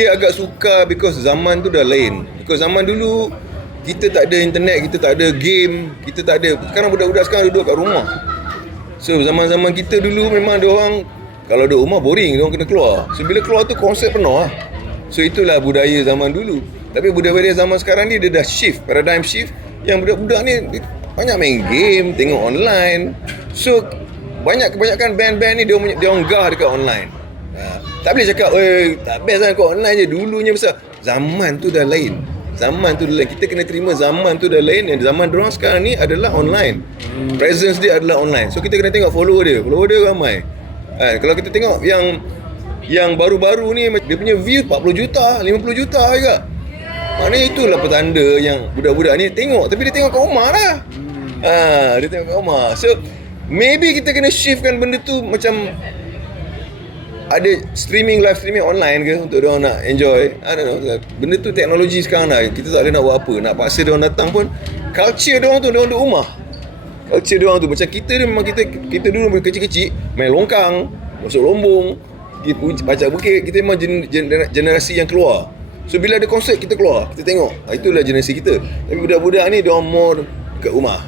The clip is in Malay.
Dia agak suka because zaman tu dah lain. Because zaman dulu kita tak ada internet, kita tak ada game, kita tak ada. Sekarang budak-budak sekarang duduk kat rumah. So zaman-zaman kita dulu memang dia orang kalau duduk rumah boring, dia orang kena keluar. So bila keluar tu konsep penuh lah. So itulah budaya zaman dulu. Tapi budaya zaman sekarang ni dia dah shift, paradigm shift, yang budak-budak ni banyak main game, tengok online. So kebanyakan band-band ni dia orang gah dekat online. Tak boleh cakap tak best lah kau online je. Dulunya besar. Zaman tu dah lain. Kita kena terima zaman tu dah lain. Dan zaman diorang sekarang ni adalah online. Presence dia adalah online. So kita kena tengok follower dia ramai. Kalau kita tengok yang baru-baru ni, dia punya view 40 juta 50 juta juga. Maknanya itulah petanda yang budak-budak ni tengok. Tapi dia tengok kat rumah lah. Dia tengok kat rumah. So maybe kita kena shiftkan benda tu, macam ada live streaming online ke untuk dia orang nak enjoy. I don't know. Benda tu teknologi sekarang dah. Kita tak boleh nak buat apa. Nak paksa dia orang datang pun, culture dia orang tu, dia orang duduk rumah. Culture dia orang tu macam kita ni, memang kita dulu kecil-kecil main longkang, masuk lombong, pacak bukit. Kita memang generasi yang keluar. So bila ada konsert kita keluar, kita tengok. Itulah generasi kita. Tapi budak-budak ni dia orang more kat rumah.